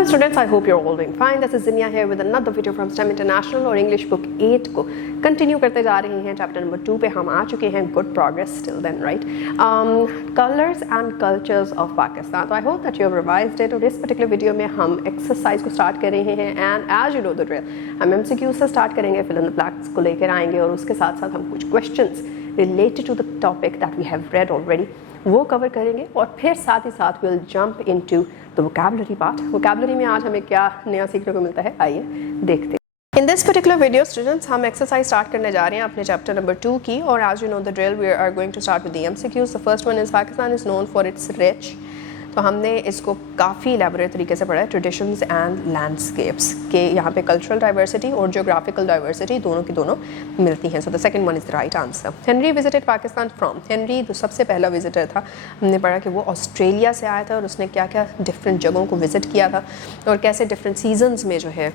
Assalamualaikum students, I hope you're all doing fine. This is Zinia here with another video from STEM International और English book 8 को continue करते जा रहे हैं. Chapter number 2 पे हम आ चुके हैं. Good progress still then, right? Colors and cultures of Pakistan. तो I hope that you have revised it. और इस पर्टिकुलर वीडियो में हम एक्सरसाइज को स्टार्ट कर रहे हैं and as you know the drill हम MCQ से स्टार्ट करेंगे, फिल इन द ब्लैंक्स को लेकर आएंगे और उसके साथ साथ हम कुछ questions related to the topic that we have read already वो कवर करेंगे और फिर साथ ही साथ will jump into the vocabulary part. Vocabulary में आज हमें क्या नया सीखने को मिलता है, आइए देखते हैं. In this particular video students हम एक्सरसाइज स्टार्ट करने जा रहे हैं अपने चैप्टर नंबर 2 की और as you know the drill we are going to start with the MCQs. The first one is Pakistan is known for its rich. तो हमने इसको काफ़ी एलैबोरेट तरीके से पढ़ा है. ट्रेडिशंस एंड लैंडस्केप्स के यहाँ पे कल्चरल डाइवर्सिटी और जियोग्राफिकल डाइवर्सिटी दोनों की दोनों मिलती हैं. So the second one is the right answer. Henry visited Pakistan from. Henry जो सबसे पहला विजिटर था, हमने पढ़ा कि वो ऑस्ट्रेलिया से आया था और उसने क्या क्या डिफरेंट जगहों को विज़िट किया था और कैसे डिफरेंट सीजन्स में जो है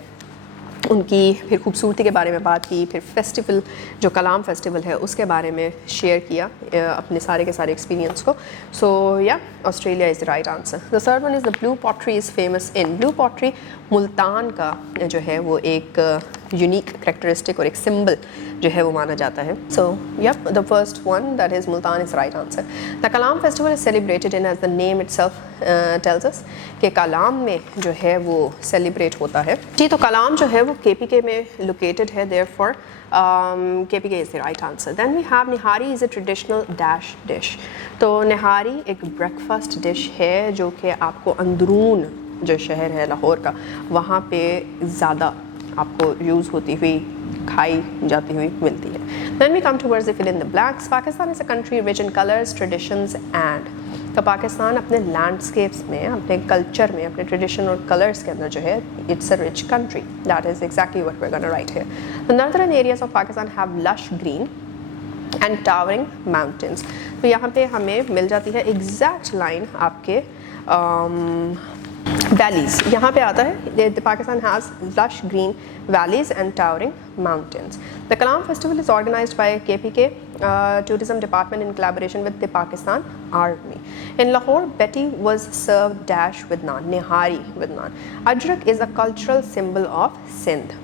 उनकी फिर खूबसूरती के बारे में बात की. फिर फेस्टिवल जो कलाम फेस्टिवल है उसके बारे में शेयर किया अपने सारे के सारे एक्सपीरियंस को. सो या Australia is the right answer. The third one is the blue pottery is famous in. Blue pottery Multan का जो है वो एक यूनिक करेक्टरिस्टिक और एक सिंबल जो है वो माना जाता है. So yup the first one that is Multan is right answer. The Kalam festival is celebrated in as the name itself tells us कि कलाम में जो है वो सेलिब्रेट होता है. जी, तो कलाम जो है वो KPK में लोकेटेड है, therefore KPK is the right answer. Then we have nihari is a traditional dash dish. तो निहारी एक ब्रेकफास्ट डिश है जो कि आपको अंदरून जो शहर है लाहौर का वहाँ पे ज़्यादा आपको यूज़ होती हुई खाई जाती हुई मिलती है. Then we come towards the fill in the blanks. Pakistan is a country rich in colors, traditions and. तो पाकिस्तान अपने लैंडस्केप्स में, अपने कल्चर में, अपने ट्रेडिशन और कलर्स के अंदर जो है it's a rich country. That is exactly what we are gonna write here. The northern areas of Pakistan have lush green and towering mountains. तो यहाँ पे हमें मिल जाती है एग्जैक्ट लाइन आपके वैलीज. यहाँ पे आता है Pakistan has lush green valleys and towering mountains. The Kalam festival is organized by KPK tourism department in collaboration with the Pakistan Army. In Lahore, Betty was served dash with naan, nihari with naan. Ajrak is a cultural symbol of Sindh.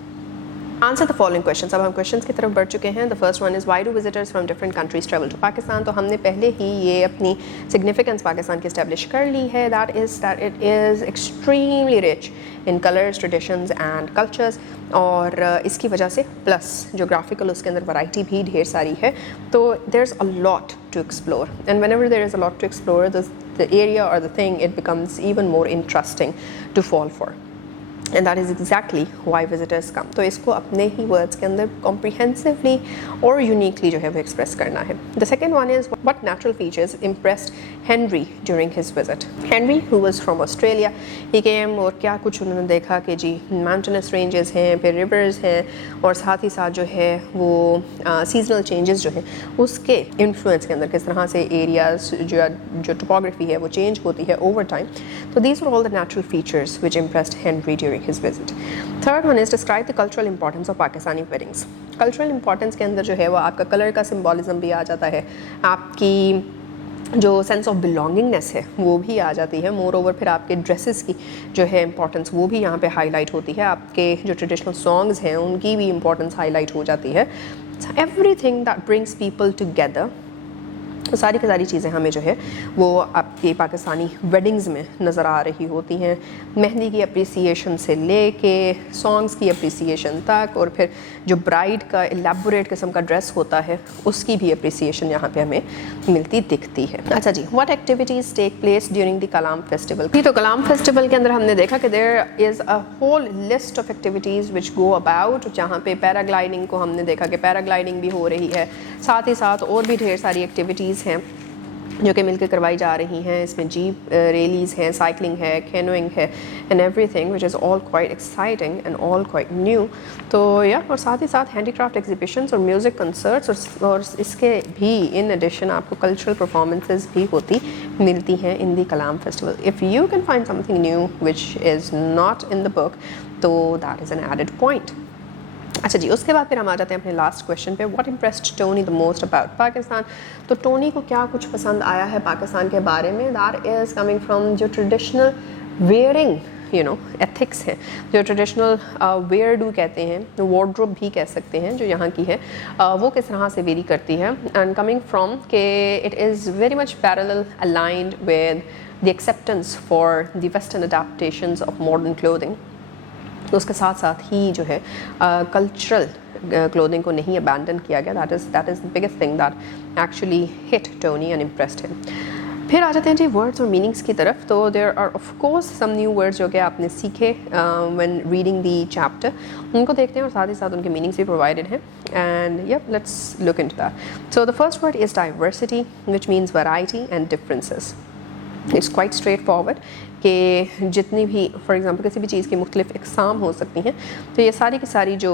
Answer the following questions. अब हम questions की तरफ बढ़ चुके हैं. The first one is why do visitors from different countries travel to Pakistan. तो हमने पहले ही ये अपनी सिग्निफिकेंस पाकिस्तान की इस्टेब्लिश कर ली है. That it is extremely rich in colours, traditions and cultures. और इसकी वजह से प्लस जोग्राफिकल उसके अंदर वैरायटी भी ढेर सारी है. तो there is a lot to explore and whenever there is a lot to explore the area और the thing it becomes even more interesting to fall for. And that is exactly why visitors come. तो इसको अपने ही words के अंदर comprehensively और uniquely जो है वो एक्सप्रेस करना है. The second one is what natural features impressed Henry during his visit. Henry who was from Australia, he came और क्या कुछ उन्होंने देखा कि जी माउंटेनस रेंजेस हैं, फिर रिवर्स हैं और साथ ही साथ जो है वो सीजनल चेंजेस जो हैं उसके इन्फ्लुएंस के अंदर किस तरह से एरियाज जो टोपोग्राफी है वो चेंज होती है ओवर टाइम. तो these are all the natural features which impressed Henry during his visit. Third one is describe the cultural importance of Pakistani weddings. Cultural importance के अंदर जो है वो आपका कलर का सिम्बॉलिज्म भी आ जाता है, आपकी जो सेंस ऑफ बिलोंगिंगनेस है वो भी आ जाती है. मोर ओवर फिर आपके ड्रेसेस की जो है इंपॉर्टेंस वो भी यहाँ पे हाईलाइट होती है. आपके जो ट्रेडिशनल सॉन्ग्स हैं उनकी भी इंपॉर्टेंस हाईलाइट हो जाती है. Everything that brings people together. तो सारी की सारी चीज़ें हमें जो है वो आपकी पाकिस्तानी वेडिंग्स में नज़र आ रही होती हैं. मेहंदी की अप्रिसिएशन से लेके सॉन्ग्स की अप्रिसिएशन तक और फिर जो ब्राइड का एलैबोरेट किस्म का ड्रेस होता है उसकी भी अप्रिसिएशन यहाँ पे हमें मिलती दिखती है. अच्छा जी, what activities take place during the Kalam festival. तो कलाम फेस्टिवल के अंदर हमने देखा कि there is a whole list of activities which go about. जहाँ पे पैराग्लाइडिंग को हमने देखा कि पैराग्लाइडिंग भी हो रही है, साथ ही साथ और भी ढेर सारी एक्टिविटीज़ हैं जो कि मिलकर करवाई जा रही हैं. इसमें जीप रैलीज़ हैं, साइकिलिंग है, कैनोइंग है and everything which is all quite exciting and all quite new. तो या और साथ ही साथ हैंडीक्राफ्ट एग्जीबिशंस और म्यूज़िक कंसर्ट्स और इसके भी इन एडिशन आपको कल्चरल परफॉर्मेंसेस भी होती मिलती हैं in the Kalam festival. If you can find something new which is not in the book तो that is an added point. अच्छा जी, उसके बाद फिर हम आ जाते हैं अपने लास्ट क्वेश्चन पे. What impressed Tony the most about Pakistan. तो टोनी को क्या कुछ पसंद आया है पाकिस्तान के बारे में. दैट इज़ कमिंग फ्रॉम जो ट्रेडिशनल वेयरिंग एथिक्स हैं, जो ट्रेडिशनल वेयर डू कहते हैं, वार्डरोब भी कह सकते हैं, जो यहाँ की है वो किस तरह से वेरी करती है। एंड कमिंग फ्रॉम के it is very much parallel aligned with the acceptance for the western adaptations of modern clothing. तो उसके साथ साथ ही जो है कल्चरल क्लोथिंग को नहीं अबैंडन किया गया। That is the biggest thing that actually hit Tony and impressed him. फिर आ जाते हैं जी वर्ड्स और मीनिंग्स की तरफ। तो there are of course some new words जो कि आपने सीखे व्हेन रीडिंग दी चैप्टर, उनको देखते हैं और साथ ही साथ उनके मीनिंग्स भी प्रोवाइडेड हैं। And yup let's look into that. So the first word is diversity, which means variety and differences. It's quite straightforward कि जितनी भी फॉर एग्जांपल किसी भी चीज़ की मुख्तलिफ इकसाम हो सकती हैं, तो ये सारी की सारी जो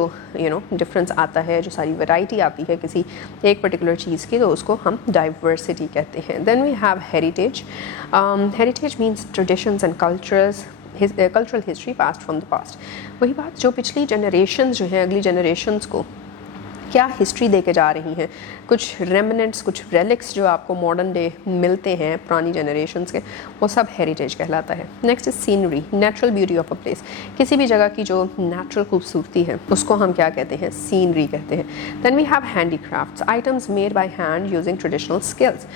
डिफरेंस आता है, जो सारी वैरायटी आती है किसी एक पर्टिकुलर चीज़ की, तो उसको हम डाइवर्सिटी कहते हैं। Then we have heritage. Heritage means traditions and cultural history past from the past. वही बात जो पिछली जनरेशन्स जो हैं, अगली जनरेशन्स को क्या हिस्ट्री दे के जा रही हैं, कुछ रेमिनेंट्स, कुछ रेलिक्स जो आपको मॉडर्न डे मिलते हैं पुरानी जनरेशन्स के, वो सब हेरिटेज कहलाता है। Next is scenery, natural beauty of a place. किसी भी जगह की जो नेचुरल खूबसूरती है उसको हम क्या कहते हैं, सीनरी कहते हैं। Then we have handicrafts, items made by hand using traditional skills.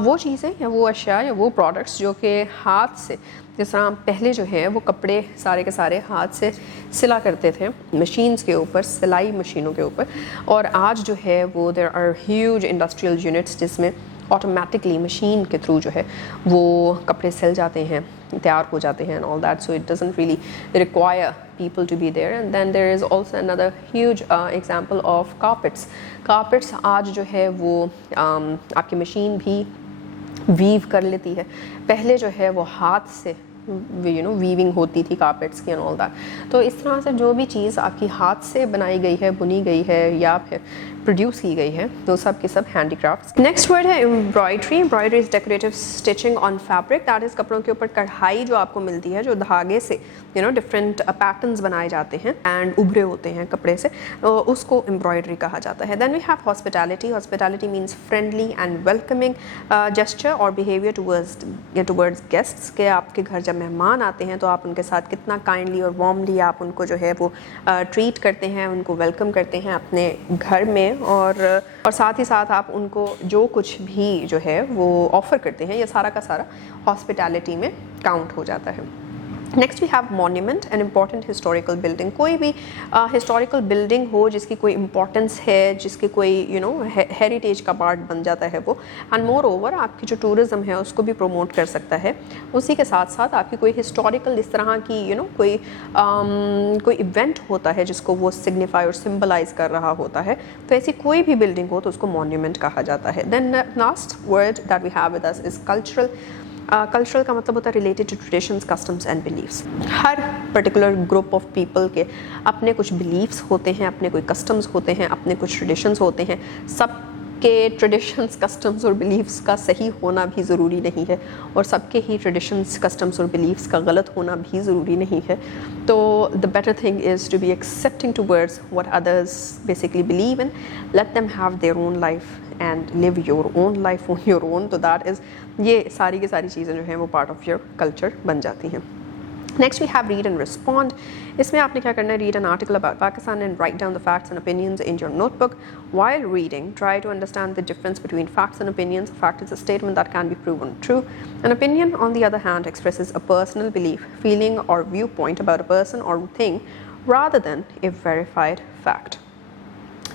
वो चीज़ें या वो अशिया या वो प्रोडक्ट्स जो कि हाथ से, जिस तरह पहले जो है वो कपड़े सारे के सारे हाथ से सिला करते थे मशीन्स के ऊपर, सिलाई मशीनों के ऊपर, और आज जो है वो there are huge industrial units जिसमें ऑटोमेटिकली मशीन के थ्रू जो है वो कपड़े सिल जाते हैं, तैयार हो जाते हैं and all that. So it doesn't really require people to be there. And then there is also another huge example of carpets. Carpets आज जो है वो आपकी मशीन भी वीव कर लेती है, पहले जो है वो हाथ से वीविंग होती थी कारपेट्स की एंड ऑल दैट। तो इस तरह से जो भी चीज़ आपकी हाथ से बनाई गई है, बुनी गई है या फिर प्रोड्यूस की गई है, वो सब के सब हैंडीक्राफ्ट्स। नेक्स्ट वर्ड है embroidery. Embroidery is decorative stitching on fabric, that is कपड़ों के ऊपर कढ़ाई जो आपको मिलती है, जो धागे से डिफरेंट पैटर्न्स बनाए जाते हैं एंड उभरे होते हैं कपड़े से, उसको एम्ब्रॉयडरी कहा जाता है। Then we have hospitality. Hospitality means friendly and welcoming gesture और बिहेवियर टूवर्ड्स गेस्ट्स, के आपके घर जब मेहमान आते हैं तो आप उनके साथ कितना काइंडली और वार्मली आप उनको जो है वो ट्रीट करते हैं, उनको वेलकम करते हैं अपने घर में, और साथ ही साथ आप उनको जो कुछ भी जो है वो ऑफ़र करते हैं, ये सारा का सारा हॉस्पिटैलिटी में काउंट हो जाता है। Next we have monument, an important historical building. कोई भी हिस्टोरिकल बिल्डिंग हो जिसकी कोई इम्पोर्टेंस है, जिसकी कोई हेरिटेज का पार्ट बन जाता है वो, एंड मोर ओवर आपकी जो टूरिज़्म है उसको भी प्रमोट कर सकता है। उसी के साथ साथ आपकी कोई हिस्टोरिकल इस तरह की कोई इवेंट होता है जिसको वो सिग्निफाई और सिम्बलाइज कर रहा होता है, तो ऐसी कोई भी बिल्डिंग हो तो उसको मॉन्यूमेंट कहा जाता है। Then last word that we have with us is cultural. Cultural का मतलब होता है related to traditions, customs and beliefs. हर पर्टिकुलर ग्रुप ऑफ पीपल के अपने कुछ बिलीव्स होते हैं, अपने कोई कस्टम्स होते हैं, अपने कुछ ट्रेडिशंस होते हैं। सबके ट्रेडिशंस, कस्टम्स और बिलीव्स का सही होना भी ज़रूरी नहीं है, और सबके ही ट्रेडिशंस, कस्टम्स और बिलीव्स का गलत होना भी ज़रूरी नहीं है। तो the better thing is to be accepting towards what others basically believe in, let them have their own life and live your own life on your own. तो दैट इज़, ये सारी की सारी चीज़ें जो हैं वो पार्ट ऑफ योर कल्चर बन जाती हैं। Next we have read and respond. इसमें आपने क्या करना है, read an article about Pakistan and write down the facts and opinions in your notebook. While reading, try to understand the difference between facts and opinions. A fact is a statement that can be proven true. An opinion, on the other hand, expresses a personal belief, feeling or viewpoint about a person or thing rather than a verified fact.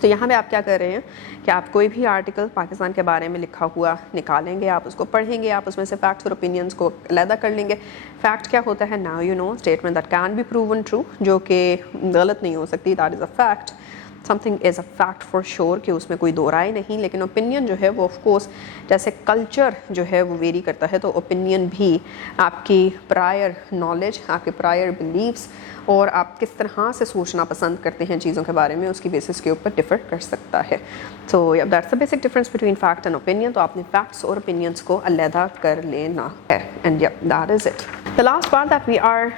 तो यहाँ पे आप क्या कर रहे हैं कि आप कोई भी आर्टिकल पाकिस्तान के बारे में लिखा हुआ निकालेंगे, आप उसको पढ़ेंगे, आप उसमें से फैक्ट्स और ओपिनियंस को अलहदा कर लेंगे। फैक्ट क्या होता है, now you know, statement that can be proven true, जो कि गलत नहीं हो सकती, that is a fact. Something is a fact for sure, कि उसमें कोई दो राय नहीं। लेकिन ओपिनियन जो है वो ऑफ कोर्स जैसे कल्चर जो है वो वेरी करता है, तो ओपिनियन भी आपकी प्रायर नॉलेज, आपके प्रायर बिलीव्स और आप किस तरह से सोचना पसंद करते हैं चीज़ों के बारे में, उसकी बेसिस के ऊपर डिफर कर सकता है। तो that's the basic difference between fact and opinion. तो आपने फैक्ट्स और ओपिनियंस को अलहदा कर लेना है, and that is it. The last part that we are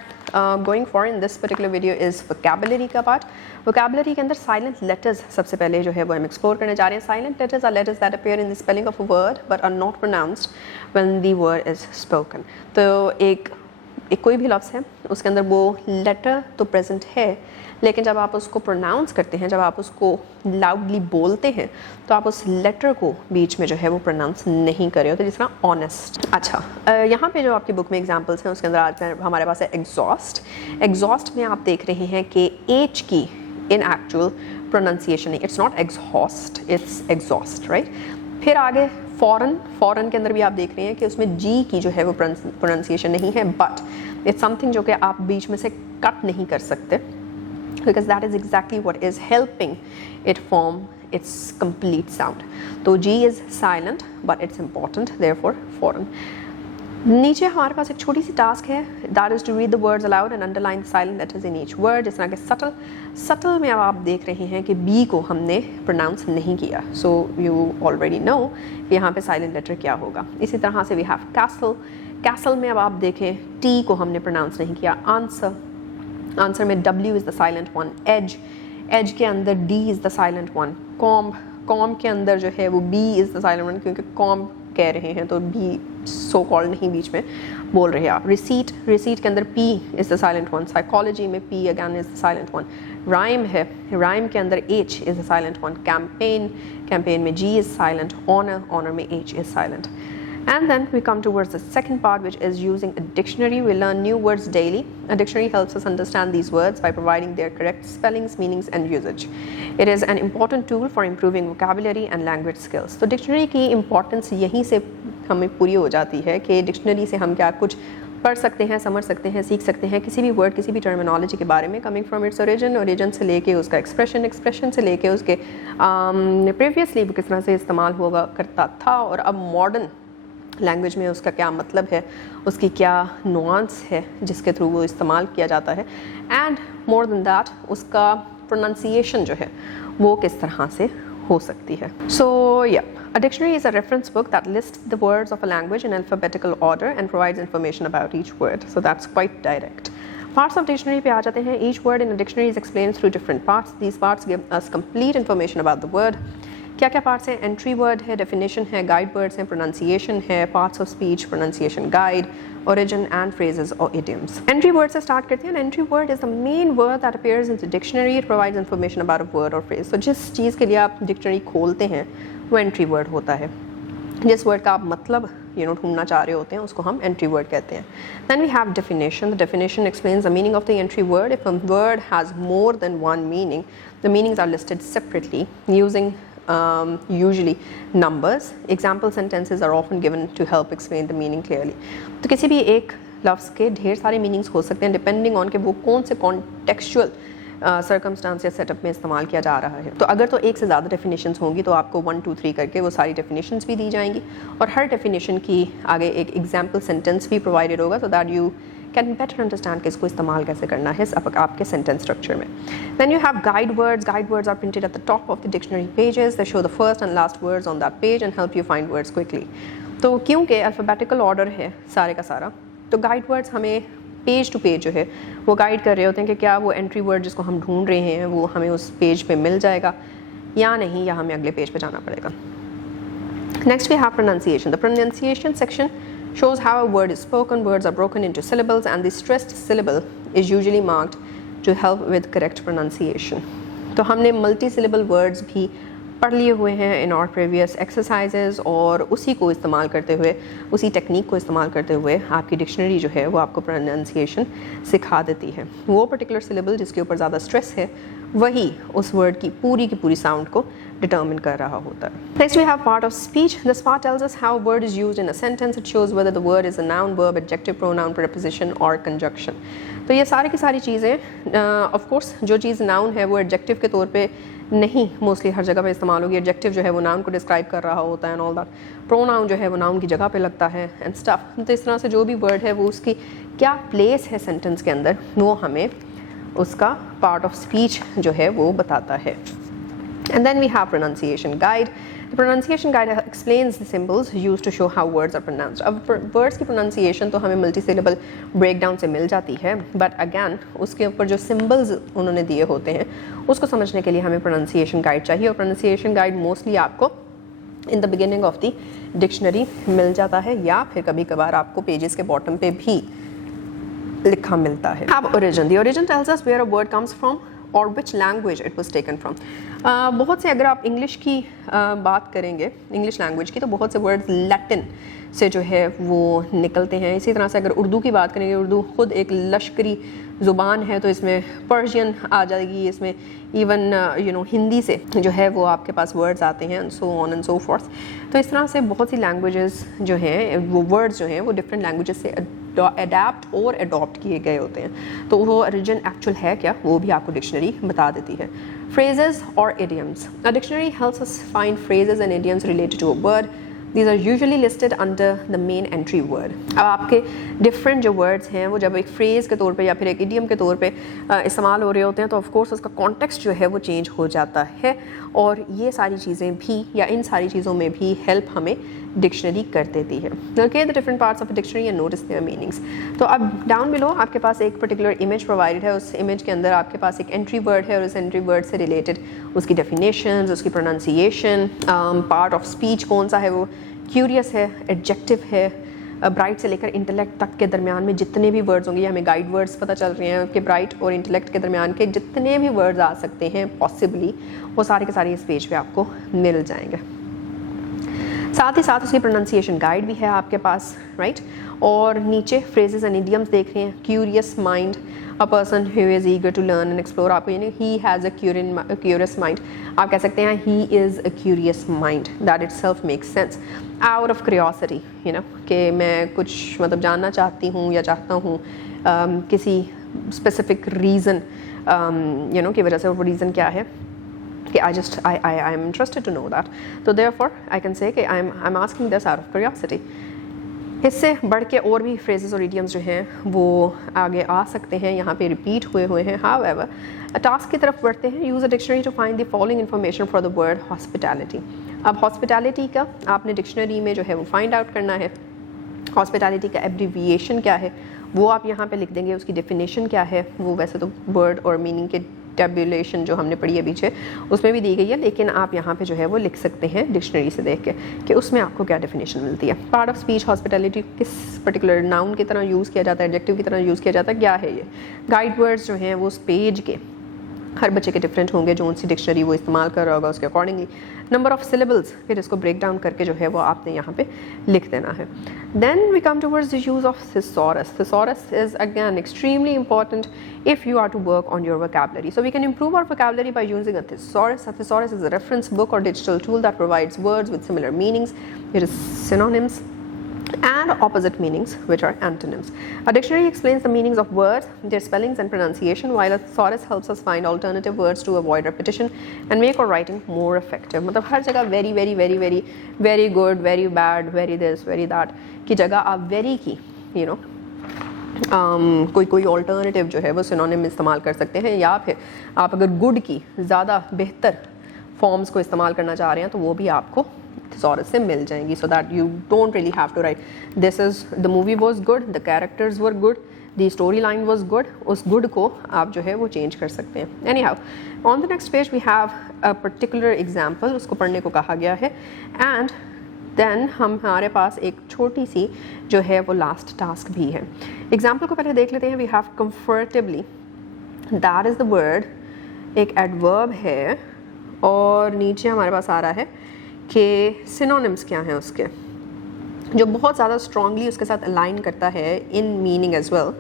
going for in this particular video is vocabulary का part। vocabulary के अंदर silent letters सबसे पहले जो है वो हम explore करने जा रहे हैं। silent letters are letters that appear in the spelling of a word but are not pronounced when the word is spoken। तो एक एक कोई भी लफ्ज़ है उसके अंदर वो लेटर तो प्रेजेंट है, लेकिन जब आप उसको प्रोनाउंस करते हैं, जब आप उसको लाउडली बोलते हैं, तो आप उस लेटर को बीच में जो है वो प्रोनाउंस नहीं कर रहे होते, जिस तरह ऑनेस्ट। अच्छा, यहाँ पे जो आपकी बुक में एग्जांपल्स हैं उसके अंदर आज हमारे पास है एग्जॉस्ट। एग्जॉस्ट में आप देख रहे हैं कि एच की इन एक्चुअल प्रोनाउंसिएशन नहीं, it's not exhaust, it's exhaust, right. फिर आगे फॉरेन, फॉरेन के अंदर भी आप देख रहे हैं कि उसमें जी की जो है वो प्रोनाउंसिएशन नहीं है, बट इट्स समथिंग जो कि आप बीच में से कट नहीं कर सकते, because that is exactly what is helping it form its complete sound. तो G is silent but it's important, therefore foreign. नीचे हमारे पास एक छोटी सी टास्क है, that is to read the words aloud and underline the silent letters in each word. जिस तरह के subtle, subtle में अब आप देख रहे हैं कि B को हमने pronounce नहीं किया, so you already know कि यहाँ पे silent letter क्या होगा। इसी तरह से we have castle, castle में अब आप देखें T को हमने pronounce नहीं किया। answer, आंसर में W is the silent one. Edge, edge के अंदर D is the silent one. Comb, comb के अंदर जो है वो B is the silent one, क्योंकि कॉम्ब कह रहे हैं तो B सो कॉल्ड नहीं बीच में बोल रहे हैं आप। रिसीट, रिसीट के अंदर P is the silent one. Psychology में P again is the silent one. Rhyme है, राइम के अंदर H is the silent one. Campaign, campaign में G is silent. Honour, honour में H is silent. And then we come towards the second part, which is using a dictionary. We learn new words daily. A dictionary helps us understand these words by providing their correct spellings, meanings and usage. It is an important tool for improving vocabulary and language skills. तो dictionary की importance यहीं से हमें पूरी हो जाती है कि dictionary से हम क्या कुछ पढ़ सकते हैं, समझ सकते हैं, सीख सकते हैं किसी भी वर्ड, किसी भी टर्मिनोलॉजी के बारे में, coming from its origin, origin से लेके उसका एक्सप्रेशन, एक्सप्रेशन से लेके उसके प्रीवियसली किस तरह से इस्तेमाल हुआ करता था और अब मॉडर्न लैंग्वेज में उसका क्या मतलब है, उसकी क्या नुआंस है जिसके थ्रू वो इस्तेमाल किया जाता है, एंड मोर देन दैट उसका प्रोनाउंसिएशन जो है वो किस तरह से हो सकती है। सो या a dictionary is a reference book that lists the words of a language in alphabetical order and provides information about each word. So that's quite direct. Parts of dictionary पे आ जाते हैं। Each word in a dictionary is explained through different parts. These parts give us complete information about the word. क्या क्या parts हैं? Entry word है, definition है, guide words हैं, pronunciation है, parts of speech, pronunciation guide, origin and phrases और idioms. Entry word से start करते हैं। Entry word is the main word that appears in the dictionary. It provides information about a word और phrase. तो जिस चीज़ के लिए आप डिक्शनरी खोलते हैं वो एंट्री वर्ड होता है। जिस वर्ड का आप मतलब ढूंढना चाह रहे होते हैं उसको हम एंट्री वर्ड कहते हैं। Then we have definition. The definition explains the meaning of the entry word. If a word has more than one meaning, the meanings are listed separately using usually numbers. Example sentences are often given to help explain the meaning clearly. तो किसी भी एक लफ्ज़ के ढेर सारे meanings हो सकते हैं डिपेंडिंग ऑन कि वो कौन से कॉन्टेक्चुअल सर्कमस्टांस या सेटअप में इस्तेमाल किया जा रहा है। तो अगर तो एक से ज़्यादा डेफिनेशंस होंगी तो आपको 1 2 3 करके वो सारी डेफिनेशंस भी दी जाएंगी और हर डेफिनेशन की आगे एक एग्जाम्पल सेंटेंस भी प्रोवाइडेड होगा, so that you can better understand कि इसको इस्तेमाल कैसे करना है आपके सेंटेंस स्ट्रक्चर में। Then you have guide words. Guide words are printed at the top of the dictionary pages. They show the first and last words on that page and help you find words quickly. तो क्योंकि alphabetical order है सारे का सारा, तो guide words हमें page to page जो है वो गाइड कर रहे होते हैं कि क्या वो एंट्री वर्ड जिसको हम ढूंढ रहे हैं वो हमें उस पेज पे मिल जाएगा या नहीं, या हमें अगले पेज पे जाना पड़ेगा। Next we have pronunciation. The pronunciation section shows how a word is spoken. Words are broken into syllables and the stressed syllable is usually marked to help with correct pronunciation. तो हमने multi syllable words भी पढ़ लिए हुए हैं इन और previous exercises और उसी को इस्तेमाल करते हुए, उसी टेक्निक को इस्तेमाल करते हुए आपकी डिक्शनरी जो है वो आपको प्रोनाउंसिएशन सिखा देती है। वो पर्टिकुलर सिलेबल जिसके ऊपर ज़्यादा स्ट्रेस है वही उस वर्ड की पूरी साउंड को डिटर्मिन कर रहा होता है। Next we have part of speech. This part tells us how word is used in a sentence. It shows whether the word is a noun, verb, adjective, pronoun, preposition और conjunction. तो ये सारी की सारी चीज़ें ऑफ कोर्स जो चीज़ noun है वो एडजेक्टिव के तौर पे नहीं मोस्टली हर जगह पे इस्तेमाल होगी। एडजेक्टिव जो है वो नाउन को डिस्क्राइब कर रहा होता है एंड ऑल दैट। प्रोनाउन जो है वो नाउन की जगह पे लगता है एंड स्टफ। तो इस तरह से जो भी वर्ड है वो उसकी क्या प्लेस है सेंटेंस के अंदर वो हमें उसका पार्ट ऑफ स्पीच जो है वो बताता है। And then we have pronunciation guide. The pronunciation guide explains the symbols used to show how words are pronounced. अब words की pronunciation तो हमें multi-syllable breakdown से मिल जाती है, but again उसके ऊपर जो symbols उन्होंने दिए होते हैं उसको समझने के लिए हमें pronunciation guide चाहिए और pronunciation guide mostly आपको in the beginning of the dictionary मिल जाता है या फिर कभी कभार आपको pages के bottom पे भी लिखा मिलता है। अब origin, the origin tells us where a word comes from और which language it was taken from. बहुत से, अगर आप इंग्लिश की बात करेंगे, इंग्लिश लैंग्वेज की, तो बहुत से वर्ड्स लैटिन से जो है वो निकलते हैं। इसी तरह से अगर उर्दू की बात करेंगे, उर्दू खुद एक लश्करी ज़ुबान है, तो इसमें पर्शियन आ जाएगी, इसमें इवन हिंदी से जो है वो आपके पास वर्ड्स आते हैं, and so on and so fourth. तो इस तरह से बहुत सी लैंग्वेजेस जो हैं, वो वर्ड्स जो हैं वो डिफरेंट लैंग्वेजेस से अडेप्ट और अडॉप्ट किए गए होते हैं। तो वो ओरिजिन एक्चुअल है क्या, वो भी आपको डिक्शनरी बता देती है। फ्रेजेस और idioms, a dictionary helps us find phrases and idioms related to a word. These are usually listed under the main entry word. अब आपके डिफरेंट जो वर्ड्स हैं वो जब एक फ्रेज़ के तौर पे या फिर एक इडियम के तौर पे इस्तेमाल हो रहे होते हैं, तो ऑफ कोर्स उसका कॉन्टेक्स्ट जो है वो चेंज हो जाता है, और ये सारी चीज़ें भी, या इन सारी चीज़ों में भी हेल्प हमें डिक्शनरी कर देती है। Okay, the different parts of dictionary and notice there meanings. तो अब डाउन बिलो आपके पास एक पर्टिकुलर इमेज प्रोवाइडेड है, उस इमेज के अंदर आपके पास एक एंट्री वर्ड है, और उस एंट्री वर्ड से रिलेटेड उसकी डेफिनेशंस, उसकी प्रोनाउंसिएशन, पार्ट ऑफ स्पीच कौन सा है, वो क्यूरियस है, एडजेक्टिव है, ब्राइट से लेकर इंटेलेक्ट तक के दरमियान में जितने भी वर्ड्स होंगे, हमें गाइड वर्ड्स पता चल रहे हैं कि ब्राइट और इंटेलेक्ट के दरमियान के जितने भी वर्ड्स आ सकते हैं पॉसिबली, वो सारे के सारे इस पेज पे आपको मिल जाएंगे। साथ ही साथ उसकी प्रोनाउंसिएशन गाइड भी है आपके पास, राइट। और नीचे फ्रेजेस एंड इडियम्स देख रहे हैं। Curious mind, a person who is eager to learn and explore, आपको यानी he has a curious mind, आप कह सकते हैं he is a curious mind, that itself makes sense. Out of curiosity, कि मैं कुछ मतलब जानना चाहती हूँ या चाहता हूँ किसी स्पेसिफिक रीज़न की वजह से, वो रीज़न क्या है कि I am interested to know that, so therefore I can say कि I'm asking this out of curiosity। इससे बढ़ के और भी फ्रेजेस और इडियम्स जो हैं वो आगे आ सकते हैं, यहाँ पे रिपीट हुए हैं। However, टास्क की तरफ बढ़ते हैं। Use a dictionary to find the following information for the word hospitality. अब हॉस्पिटैलिटी का आपने डिक्शनरी में जो है वो फाइंड आउट करना है। हॉस्पिटैलिटी का एब्रीविएशन क्या है वो आप यहाँ पे लिख देंगे, उसकी डेफिनेशन क्या है, वो वैसे तो वर्ड और मीनिंग के टेबुलेशन जो हमने पढ़ी है पीछे उसमें भी दी गई है, लेकिन आप यहाँ पे जो है वो लिख सकते हैं डिक्शनरी से देख के कि उसमें आपको क्या डेफिनेशन मिलती है। पार्ट ऑफ स्पीच हॉस्पिटैलिटी किस पर्टिकुलर नाउन की तरह यूज़ किया जाता है, एडजेक्टिव की तरह यूज़ किया जाता है, क्या है ये। गाइड वर्ड्स जो हैं वो उस पेज के हर बच्चे के डिफरेंट होंगे, जो उनसी डिक्शनरी वो इस्तेमाल कर रहा होगा उसके अकॉर्डिंगली। नंबर ऑफ सिलेबल्स, फिर इसको ब्रेक डाउन करके जो है वो आपने यहाँ पे लिख देना है। Then we come towards the use of thesaurus. Thesaurus is again extremely important if you are to work on your vocabulary. So we can improve our vocabulary by using a thesaurus. A thesaurus is a reference book or digital tool that provides words with similar meanings. It is synonyms and opposite meanings, which are antonyms. A dictionary explains the meanings of words, their spellings and pronunciation, while a thesaurus helps us find alternative words to avoid repetition and make our writing more effective. मतलब हर जगह very very very very very good, very bad, very this, very that की जगह आप very की कोई alternative जो है वो सिनोनिम इस्तेमाल कर सकते हैं, या फिर आप अगर गुड की ज़्यादा बेहतर फॉर्म्स को इस्तेमाल करना चाह रहे हैं तो वो भी आपको thesaurus से मिल जाएंगी, so that you don't really have to write this is the movie was good, the characters were good, the storyline was good। उस good को आप जो है वो चेंज कर सकते हैं। Anyhow, on the next page we have a particular example, उसको पढ़ने को कहा गया है, and then हमारे पास एक छोटी सी जो है वो लास्ट टास्क भी है। एग्जाम्पल को पहले देख लेते हैं। we have comfortably, that is the word, एक एडवर्ब है, और नीचे हमारे पास आ रहा है कि सिनोनिम्स क्या हैं उसके, जो बहुत ज़्यादा स्ट्रांगली उसके साथ अलाइन करता है इन मीनिंग एज वेल।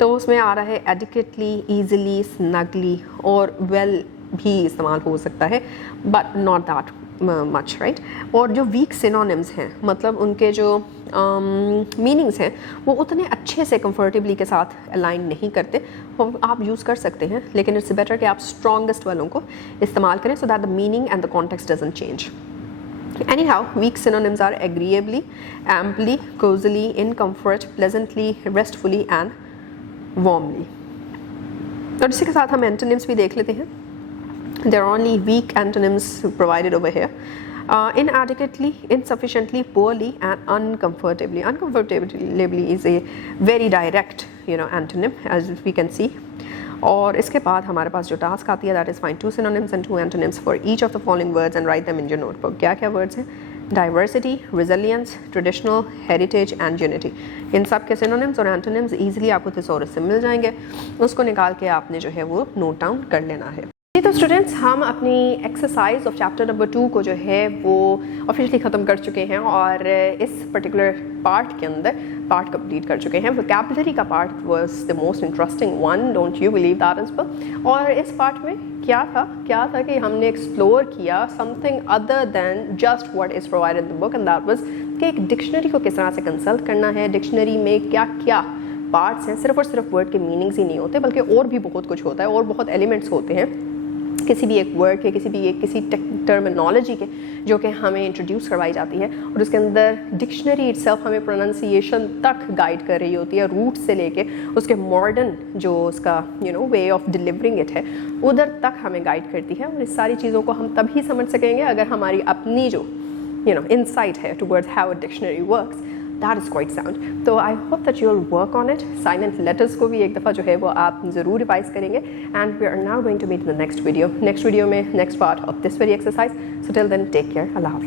तो उसमें आ रहा है एडिक्वेटली, ईजिली, स्नगली और वेल भी इस्तेमाल हो सकता है, but not that much, right. और जो वीक सिनोनिम्स हैं, मतलब उनके जो मीनिंग्स हैं वो उतने अच्छे से कंफर्टेबली के साथ अलाइन नहीं करते, वो आप यूज़ कर सकते हैं, लेकिन इट्स बेटर कि आप स्ट्रॉन्गेस्ट वालों को इस्तेमाल करें, so that the meaning and the context doesn't change. Anyhow, weak synonyms are agreeably, amply, cosily, in comfort, pleasantly, restfully and warmly. और इसी के साथ हम antonyms भी देख लेते हैं। There are only weak antonyms provided over here. Inadequately, insufficiently, poorly and uncomfortably. Uncomfortably is a very direct antonym, as we can see. और इसके बाद हमारे पास जो टास्क आती है, that is find 2 synonyms and 2 antonyms for each of the following words and write them in your notebook। क्या क्या words हैं? Diversity, resilience, traditional, heritage and unity. इन सब के सिनोनिम्स और एंटोनिम्स ईजिली आपको थिसॉरस से मिल जाएंगे, उसको निकाल के आपने जो है वो नोट डाउन कर लेना है। तो स्टूडेंट्स, हम अपनी एक्सरसाइज ऑफ चैप्टर नंबर 2 को जो है वो ऑफिशियली ख़त्म कर चुके हैं और इस पर्टिकुलर पार्ट के अंदर पार्ट कंप्लीट कर चुके हैं। वोकैबुलरी का part was the most interesting one, don't you believe that as well. और इस पार्ट में क्या था कि हमने एक्सप्लोर किया something other than just what is provided in the book, and that was कि एक डिक्शनरी को किस तरह से कंसल्ट करना है, डिक्शनरी में क्या क्या पार्ट्स हैं। सिर्फ और सिर्फ वर्ड के मीनिंग्स ही नहीं होते, बल्कि और भी बहुत कुछ होता है और बहुत एलिमेंट्स होते हैं किसी भी एक वर्ड के, किसी टर्मिनोलॉजी के, जो कि हमें इंट्रोड्यूस करवाई जाती है। और उसके अंदर डिक्शनरी इटसेल्फ हमें प्रोनाउंसिएशन तक गाइड कर रही होती है, रूट से लेके उसके मॉडर्न जो उसका वे ऑफ डिलीवरिंग इट है उधर तक हमें गाइड करती है। और इस सारी चीज़ों को हम तभी समझ सकेंगे अगर हमारी अपनी जो insight है towards how a dictionary works, that is quite sound. तो I hope that you'll work on it. Silent letters को भी एक दफ़ा जो है वो आप ज़रूर रिवाइज करेंगे. And we are now going to meet in the next video. Next video में next part of this very exercise. So till then, take care. Allah Hafiz.